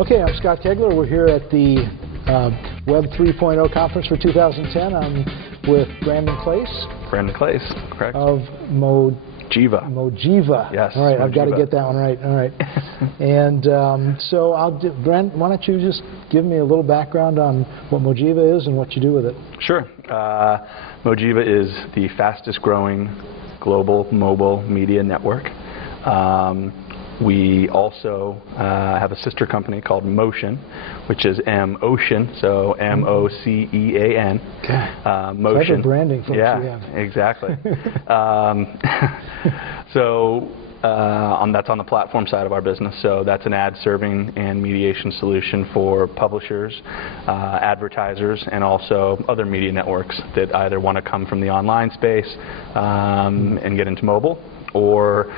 Okay, I'm Scott Koegler. We're here at the Web 3.0 conference for 2010. I'm with Brandon Claisse. Brandon Claisse, correct. Of Mojiva. Mojiva. Yes. All right, Mojiva. I've got to get that one right. All right. And so, Brandon, why don't you just give me a little background on what Mojiva is and what you do with it? Sure. Mojiva is the fastest growing global mobile media network. We also have a sister company called Motion, which is M-Ocean, so M-O-C-E-A-N. Okay. Motion. Clever branding folks. Yeah, exactly. That's on the platform side of our business. So that's an ad serving and mediation solution for publishers, advertisers, and also other media networks that either want to come from the online space and get into mobile, or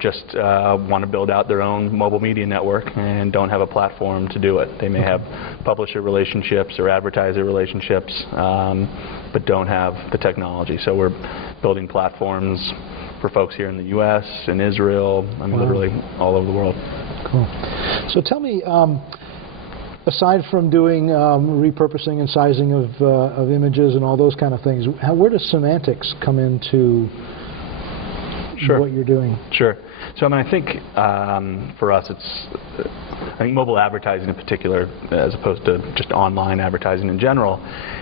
just want to build out their own mobile media network and don't have a platform to do it. They may have publisher relationships or advertiser relationships, but don't have the technology. So we're building platforms for folks here in the U.S., in Israel, I mean, literally all over the world. Cool. So tell me, aside from doing repurposing and sizing of images and all those kind of things, where does semantics come into what you're doing? Sure. So I mean, I think for us, I think mobile advertising in particular, as opposed to just online advertising in general,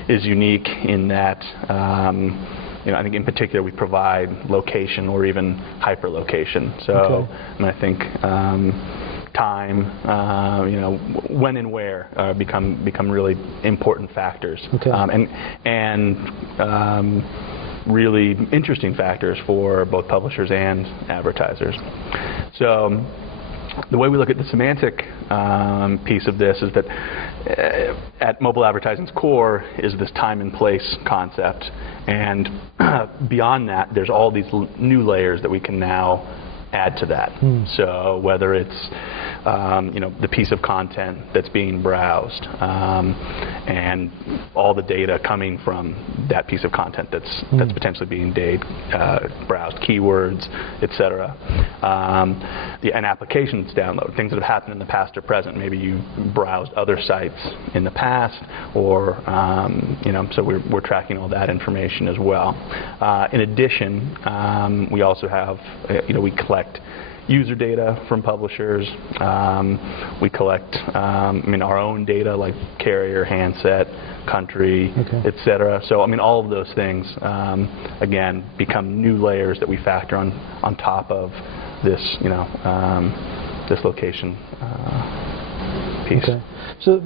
is unique in that I think in particular we provide location or even hyperlocation. So I mean, I think time, when and where become really important factors, and really interesting factors for both publishers and advertisers. So the way we look at the semantic piece of this is that at mobile advertising's core is this time and place concept, and beyond that there's all these new layers that we can now add to that. So whether it's the piece of content that's being browsed and all the data coming from that piece of content that's potentially being browsed, keywords, etc. And applications download, things that have happened in the past or present. Maybe you browsed other sites in the past, or so we're tracking all that information as well. In addition, we also have we collect user data from publishers. We collect our own data like carrier, handset, country, etc. So I mean, all of those things again become new layers that we factor on top of this this location piece. Okay. So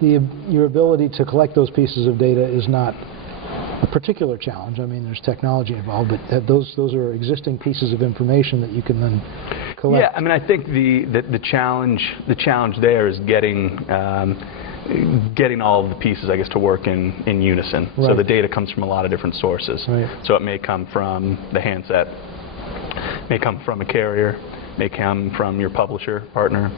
your ability to collect those pieces of data is not a particular challenge. I mean, there's technology involved, but those are existing pieces of information that you can then collect. Yeah, I mean, I think the challenge there is getting all of the pieces, I guess, to work in unison. Right. So the data comes from a lot of different sources. Right. So it may come from the handset, may come from a carrier, may come from your publisher partner.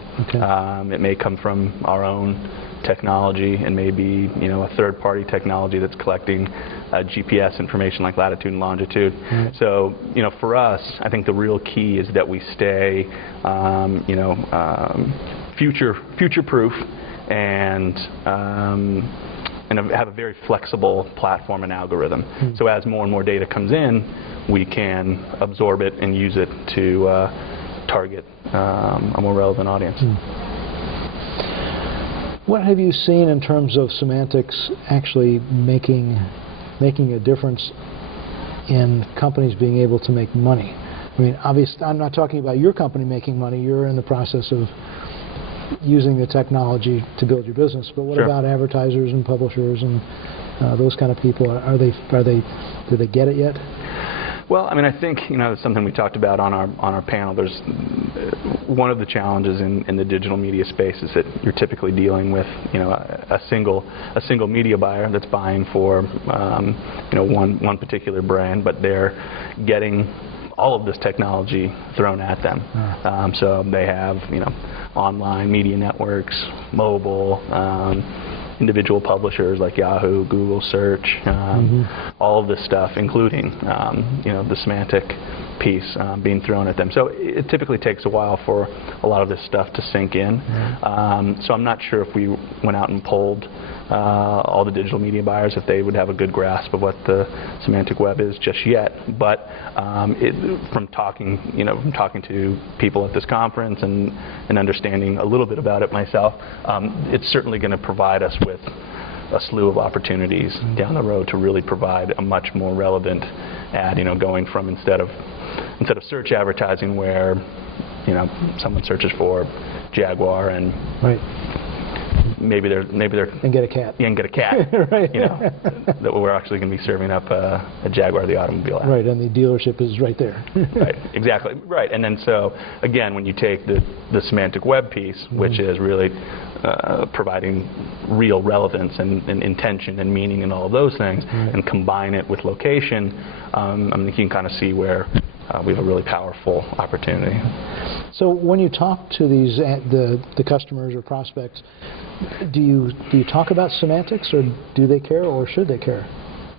It may come from our own technology, and maybe a third-party technology that's collecting GPS information like latitude and longitude. So for us, I think the real key is that we stay future-proof and have a very flexible platform and algorithm. So as more and more data comes in, we can absorb it and use it to target a more relevant audience. What have you seen in terms of semantics actually making a difference in companies being able to make money? I mean, obviously, I'm not talking about your company making money. You're in the process of using the technology to build your business. But what about advertisers and publishers and those kind of people? Do they get it yet? Well, I mean, I think it's something we talked about on our panel. There's one of the challenges in the digital media space is that you're typically dealing with a single media buyer that's buying for one particular brand, but they're getting all of this technology thrown at them. So they have online media networks, mobile, individual publishers like Yahoo, Google Search, all of this stuff, including the semantic piece being thrown at them. So it typically takes a while for a lot of this stuff to sink in. So I'm not sure if we went out and polled all the digital media buyers if they would have a good grasp of what the semantic web is just yet. But from talking to people at this conference and understanding a little bit about it myself, it's certainly going to provide us with a slew of opportunities down the road to really provide a much more relevant ad. Going from instead of search advertising where someone searches for Jaguar and maybe they're and get a cat. Yeah, and get a cat. Right. That we're actually going to be serving up a Jaguar, the automobile ad. Right, and the dealership is right there. Right, exactly. Right, and then so again, when you take the semantic web piece, which is really providing real relevance and intention and meaning and all of those things, and combine it with location, I mean, you can kind of see where we have a really powerful opportunity. So when you talk to these the customers or prospects, do you talk about semantics, or do they care, or should they care?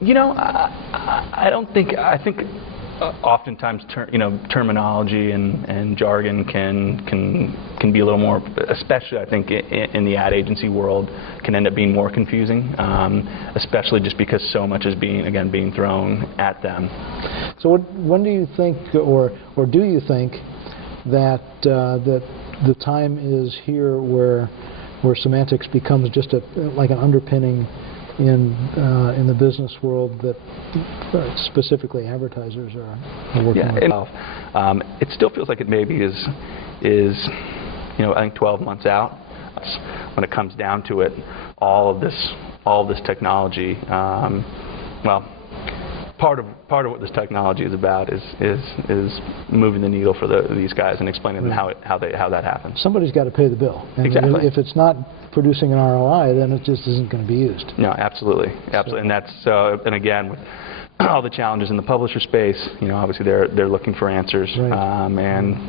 I don't think. I think oftentimes terminology and jargon can be a little more, especially I think in the ad agency world, can end up being more confusing, especially just because so much is being thrown at them. So when do you think, or do you think that the time is here where semantics becomes just like an underpinning in the business world that specifically advertisers are working with? It still feels like it maybe is I think 12 months out. When it comes down to it, all of this technology, part of what this technology is about is moving the needle for these guys and explaining them how that happens. Somebody's got to pay the bill. And exactly. If it's not producing an ROI, then it just isn't going to be used. No, absolutely. And that's and again with all the challenges in the publisher space, obviously they're looking for answers, and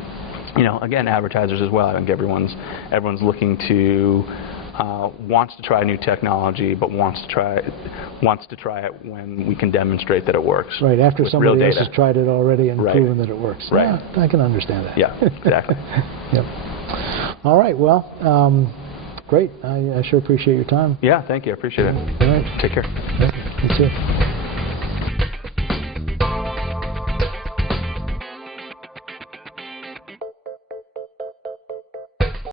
again, advertisers as well. I think everyone's looking to. Wants to try new technology, but wants to try it when we can demonstrate that it works. Right, after somebody else has tried it already and proven that it works. Right. Yeah, I can understand that. Yeah, exactly. Yep. All right, well, great. I sure appreciate your time. Yeah, thank you. I appreciate it. All right. Take care. You too.